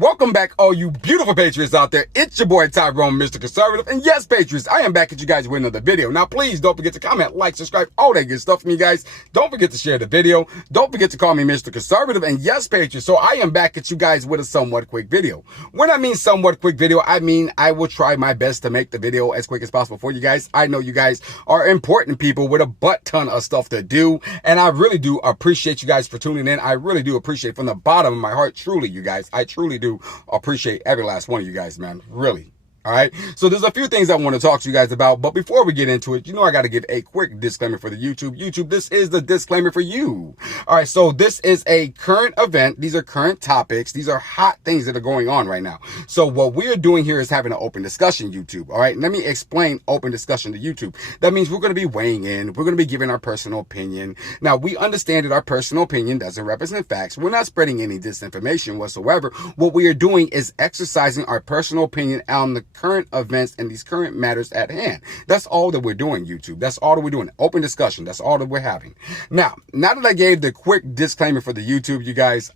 Welcome back, all you beautiful patriots out there. It's your boy Tyrone, Mr. Conservative. And yes, patriots, I am back at you guys with another video. Now, please don't forget to comment, like, subscribe, all that good stuff from you guys. Don't forget to share the video. Don't forget to call me Mr. Conservative. And yes, patriots, so I am back at you guys with a somewhat quick video. When I mean somewhat quick video, I mean I will try my best to make the video as quick as possible for you guys. I know you guys are important people with a butt ton of stuff to do. And I really do appreciate you guys for tuning in. I really do appreciate from the bottom of my heart, truly, you guys. I truly do appreciate every last one of you guys, man. Really. All right. So there's a few things I want to talk to you guys about. But before we get into it, you know, I got to give a quick disclaimer for the YouTube. This is the disclaimer for you. All right. So this is a current event. These are current topics. These are hot things that are going on right now. So what we're doing here is having an open discussion, YouTube. All right. Let me explain open discussion to YouTube. That means we're going to be weighing in. We're going to be giving our personal opinion. Now, we understand that our personal opinion doesn't represent facts. We're not spreading any disinformation whatsoever. What we are doing is exercising our personal opinion on the current events and these current matters at hand. That's all that we're doing, YouTube. That's all that we're doing. Open discussion. That's all that we're having. Now that I gave the quick disclaimer for the YouTube, you guys,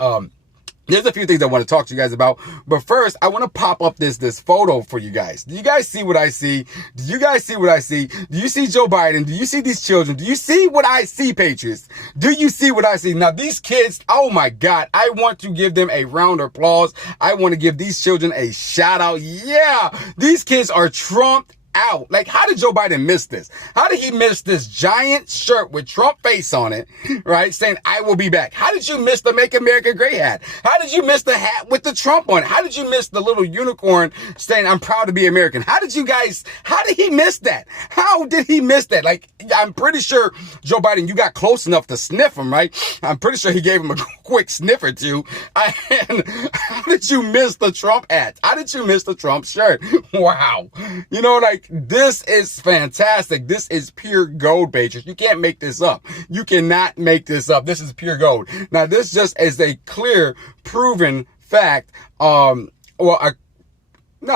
there's a few things I want to talk to you guys about. But first, I want to pop up this photo for you guys. Do you guys see what I see? Do you guys see what I see? Do you see Joe Biden? Do you see these children? Do you see what I see, Patriots? Do you see what I see? Now, these kids, oh my God, I want to give them a round of applause. I want to give these children a shout out. Yeah, these kids are trumped out. Like, how did Joe Biden miss this? How did he miss this giant shirt with Trump face on it, right? Saying, I will be back. How did you miss the Make America Great hat? How did you miss the hat with the Trump on it? How did you miss the little unicorn saying, I'm proud to be American? How did he miss that? How did he miss that? Like, I'm pretty sure, Joe Biden, you got close enough to sniff him, right? I'm pretty sure he gave him a quick sniff or two. And how did you miss the Trump hat? How did you miss the Trump shirt? Wow. You know, like, this is fantastic. This is pure gold, patriots. You can't make this up. You cannot make this up. This is pure gold. Now, this just is a clear, proven fact. Not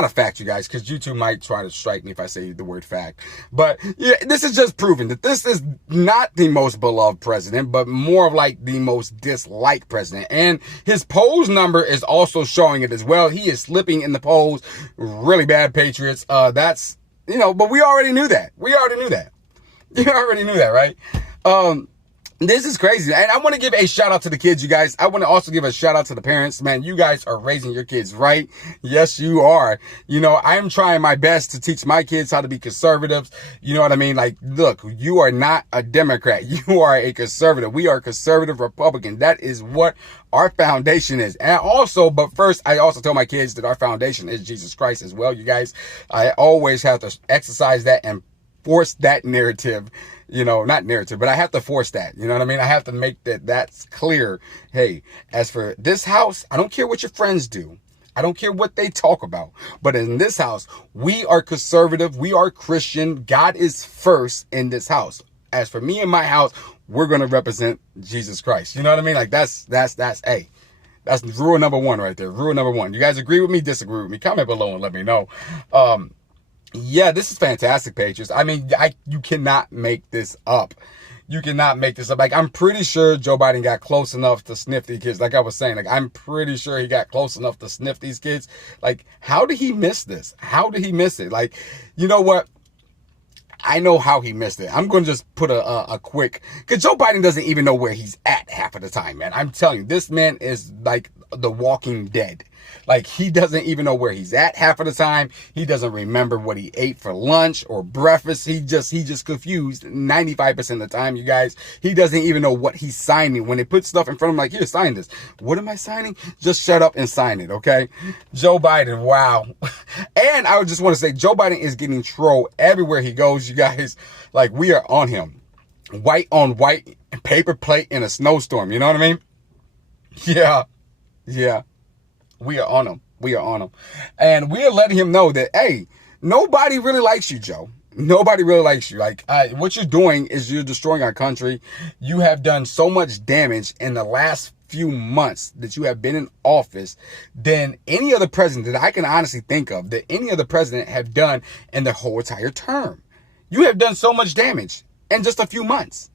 a fact, you guys, because YouTube might try to strike me if I say the word fact. But yeah, this is just proven that this is not the most beloved president, but more of like the most disliked president. And his polls number is also showing it as well. He is slipping in the polls really bad, patriots. That's, you know, but we already knew that. You already knew that, right? This is crazy. And I want to give a shout out to the kids, you guys. I want to also give a shout out to the parents. Man, you guys are raising your kids right. Yes, you are. You know, I'm trying my best to teach my kids how to be conservatives. You know what I mean? Like, look, you are not a Democrat. You are a conservative. We are conservative Republican. That is what our foundation is. And also, but first, I also tell my kids that our foundation is Jesus Christ as well, you guys. I always have to exercise that and force that narrative, you know, not narrative, but I have to force that, you know what I mean? I have to make that's clear. Hey, as for this house, I don't care what your friends do. I don't care what they talk about. But in this house, we are conservative. We are Christian. God is first in this house. As for me and my house, we're going to represent Jesus Christ. You know what I mean? Like that's rule number one right there. Rule number one. You guys agree with me? Disagree with me? Comment below and let me know. Yeah, this is fantastic, patriots. I mean, you cannot make this up. You cannot make this up. Like, I'm pretty sure Joe Biden got close enough to sniff these kids. Like I was saying, like, I'm pretty sure he got close enough to sniff these kids. Like, how did he miss this? How did he miss it? Like, you know what? I know how he missed it. I'm going to just put a quick, because Joe Biden doesn't even know where he's at half of the time, man. I'm telling you, this man is like the Walking Dead. Like, he doesn't even know where he's at half of the time. He doesn't remember what he ate for lunch or breakfast. He just confused 95% of the time, you guys. He doesn't even know what he's signing. When they put stuff in front of him, like, here, sign this. What am I signing? Just shut up and sign it, okay? Joe Biden, wow. And I would just want to say, Joe Biden is getting trolled everywhere he goes, you guys. Like, we are on him. White on white, paper plate in a snowstorm, you know what I mean? Yeah. We are on him. And we are letting him know that, hey, nobody really likes you, Joe. Nobody really likes you. Like, what you're doing is you're destroying our country. You have done so much damage in the last few months that you have been in office than any other president that I can honestly think of, that any other president have done in their whole entire term. You have done so much damage in just a few months.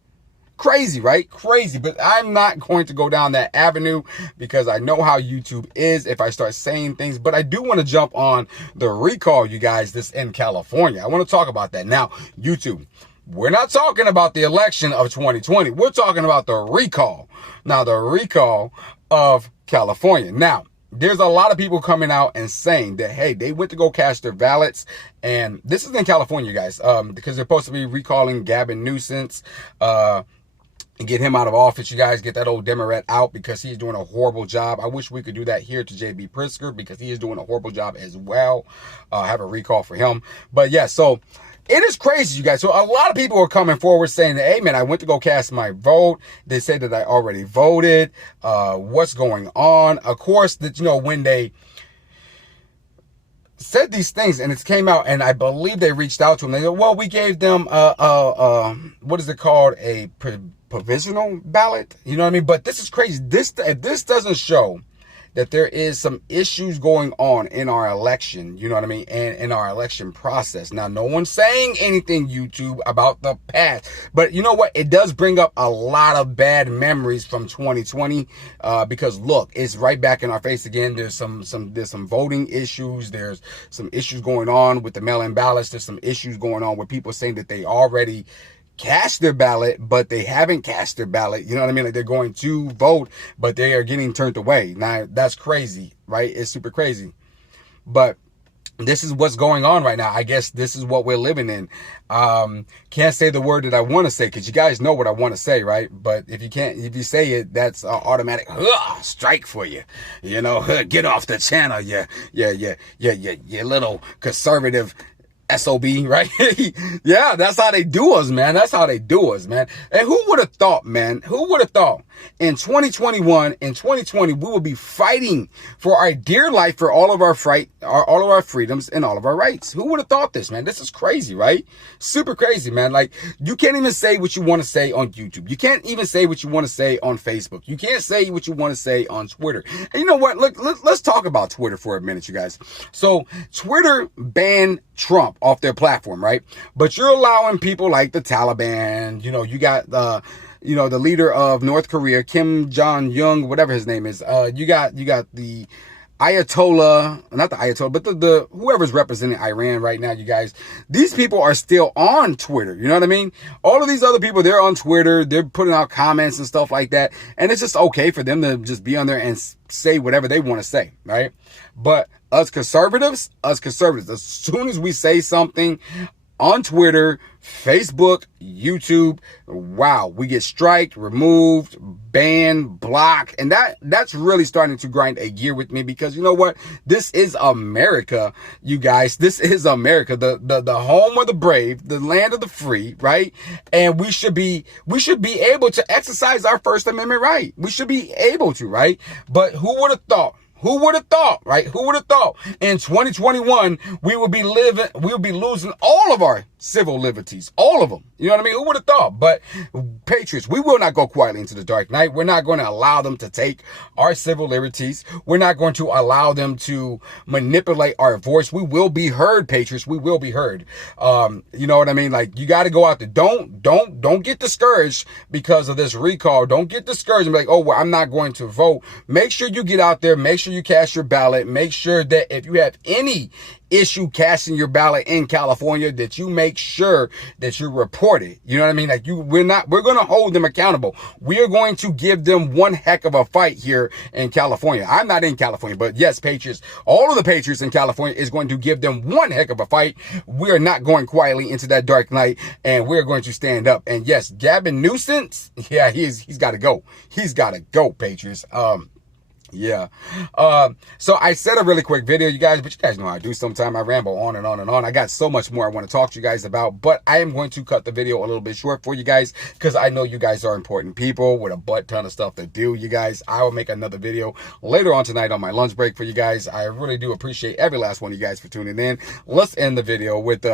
crazy, right? Crazy. But I'm not going to go down that avenue because I know how YouTube is if I start saying things. But I do want to jump on the recall, you guys, this in California. I want to talk about that. Now, YouTube, we're not talking about the election of 2020. We're talking about the recall. Now, the recall of California. Now, there's a lot of people coming out and saying that, hey, they went to go cast their ballots. And this is in California, guys, because they're supposed to be recalling Gavin Newsom, and get him out of office. You guys, get that old Democrat out because he's doing a horrible job. I wish we could do that here to JB Pritzker because he is doing a horrible job as well. Have a recall for him. But yeah, so it is crazy, you guys. So a lot of people are coming forward saying that, hey, man, I went to go cast my vote. They said that I already voted. What's going on? Of course, that, you know, when they said these things and it came out, and I believe they reached out to them. They go, well, we gave them, what is it called? A provisional ballot. You know what I mean? But this is crazy. This doesn't show that there is some issues going on in our election, you know what I mean, and in our election process. Now, no one's saying anything, YouTube, about the past, but you know what? It does bring up a lot of bad memories from 2020, because look, it's right back in our face again. There's some voting issues. There's some issues going on with the mail-in ballots. There's some issues going on with people saying that they already cast their ballot, but they haven't cast their ballot. You know what I mean? Like, they're going to vote, but they are getting turned away. Now, that's crazy, right? It's super crazy. But this is what's going on right now. I guess this is what we're living in. Can't say the word that I want to say because you guys know what I want to say, right? But if you say it, that's automatic strike for you. You know, get off the channel, you little conservative SOB, right? Yeah, that's how they do us, man. That's how they do us, man. And who would have thought, man? Who would have thought in 2021, in 2020, we would be fighting for our dear life, for all of our freedoms and all of our rights? Who would have thought this, man? This is crazy, right? Super crazy, man. Like, you can't even say what you want to say on YouTube. You can't even say what you want to say on Facebook. You can't say what you want to say on Twitter. And you know what? Look, let's talk about Twitter for a minute, you guys. So Twitter banned Trump off their platform, right? But you're allowing people like the Taliban, you know, you got the leader of North Korea, Kim Jong-un, whatever his name is. You got the Ayatollah, not the Ayatollah, but the whoever's representing Iran right now, you guys. These people are still on Twitter. You know what I mean? All of these other people, they're on Twitter. They're putting out comments and stuff like that. And it's just okay for them to just be on there and say whatever they want to say, right? But us conservatives, as soon as we say something on Twitter, Facebook, YouTube, wow, we get striked, removed, banned, blocked. And that's really starting to grind a gear with me because you know what? This is America, you guys. This is America, the home of the brave, the land of the free, right? And we should be able to exercise our First Amendment right. We should be able to, right? But who would have thought? Who would have thought, right? Who would have thought in 2021 we would be losing all of our civil liberties, all of them. You know what I mean? Who would have thought? But patriots, we will not go quietly into the dark night. We're not going to allow them to take our civil liberties. We're not going to allow them to manipulate our voice. We will be heard, patriots. We will be heard. You know what I mean? Like, you got to go out there. Don't get discouraged because of this recall. Don't get discouraged and be like, oh, well, I'm not going to vote. Make sure you get out there. Make sure you cast your ballot. Make sure that if you have any issue casting your ballot in California, that you make sure that you report it. You know what I mean? Like, we're going to hold them accountable. We are going to give them one heck of a fight here in California. I'm not in California, but yes, patriots, all of the patriots in California is going to give them one heck of a fight. We are not going quietly into that dark night, and we're going to stand up. And yes, Gavin Newsom, yeah, he's got to go. He's got to go, patriots. Yeah. So I said a really quick video, you guys, but you guys know how I do. Sometimes I ramble on and on and on. I got so much more I want to talk to you guys about, but I am going to cut the video a little bit short for you guys because I know you guys are important people with a butt ton of stuff to do, you guys. I will make another video later on tonight on my lunch break for you guys. I really do appreciate every last one of you guys for tuning in. Let's end the video with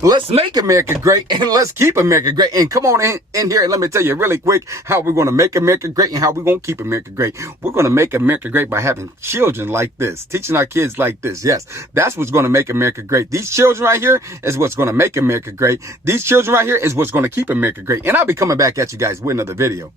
let's make America great and let's keep America great. And come on in here and let me tell you really quick how we're going to make America great and how we're going to keep America great. We're going to make America America great by having children like this, teaching our kids like this. Yes, that's what's going to make America great. These children right here is what's going to make America great. These children right here is what's going to keep America great. And I'll be coming back at you guys with another video.